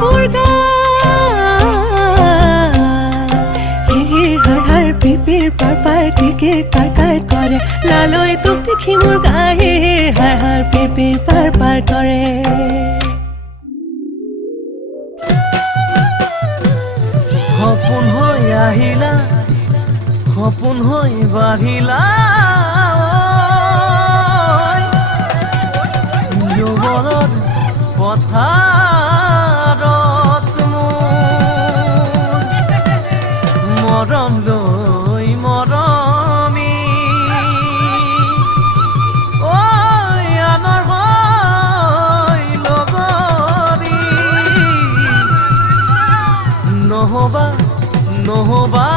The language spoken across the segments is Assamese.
মুৰ্গা পিপিৰ পাৰ কিকিৰ কাৰ কৰে লালৈ তোক দেখি মোৰ গাহীৰ হাৰ পিপিৰ পাৰ কৰে সপোন হৈ আহিলা সপোন হৈ বাঢ়িলা যৌৱনত পথাৰত মৰম লৈ মৰমি আনৰ হৈ লগৰী নহবা নহবা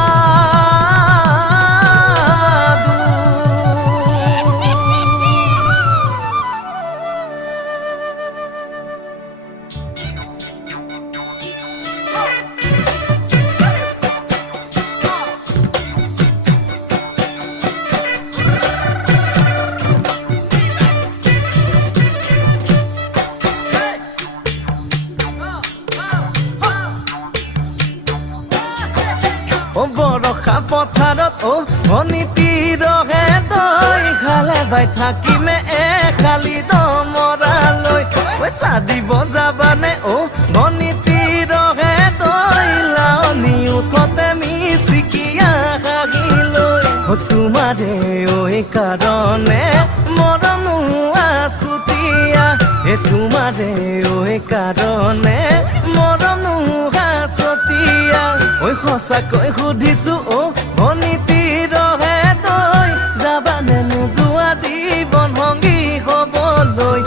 বৰষা পথাৰত অনিতিৰহে তই খালে বাই থাকিমে খালি দমৰালৈ পইচা দিব যাবানে অনিতিৰহে তই লাৱনি উঠতে মিচিকিয়া হাগিলৈ তোমাৰে কাৰণে মৰম আছুতীয়া তোমাৰে কাৰণে মৰম আছতীয়া সঁচাকৈ সুধিছো অনিতিৰহে তই যাবানে নোযোৱা জীৱন সংগী হ'বলৈ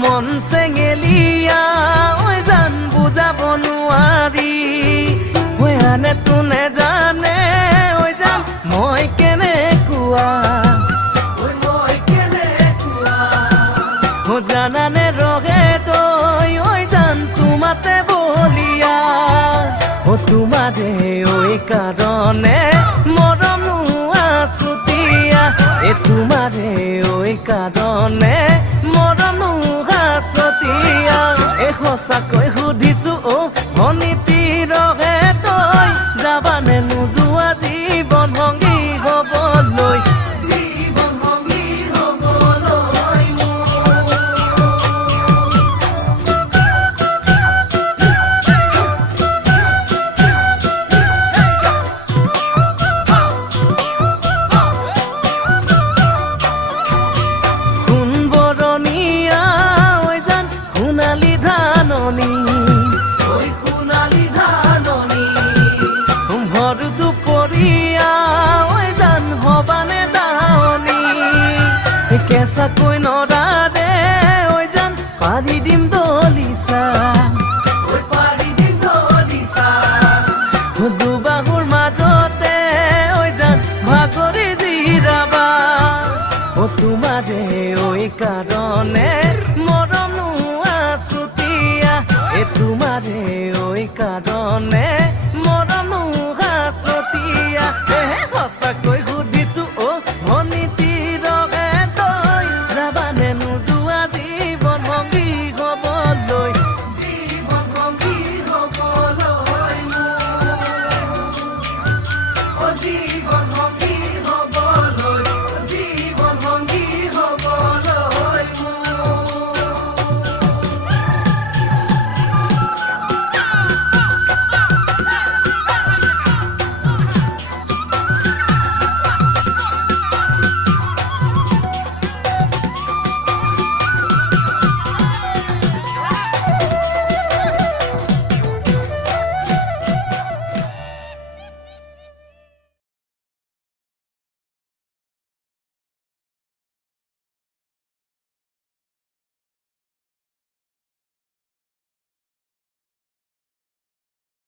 মন চেঙেলিয়া জান বুজাব নোৱাৰি আনে তোনে জানে জান মই কেনেকুৱা জানানে ৰহে তই জান তোমাতে বলিয়া তোমাৰে কাৰণে মৰম আছুতীয়া তোমাৰে কাৰণে মৰম আছতীয়া সঁচাকৈ সুধিছো অনিতিৰহে তই যাবানে নোযোৱা জীৱন সংগী হ'বলৈ ভৰ দুপৰীয়া জান হবানে দাৱনী কেঁচাকৈ নৰাৰে জান পাৰি দিম দলিচা দুবাহুৰ মাজতে জান ভাগৰি জিৰাবা তোমাৰে কাৰণে মৰম আছুতীয়া তোমাৰে কাৰণে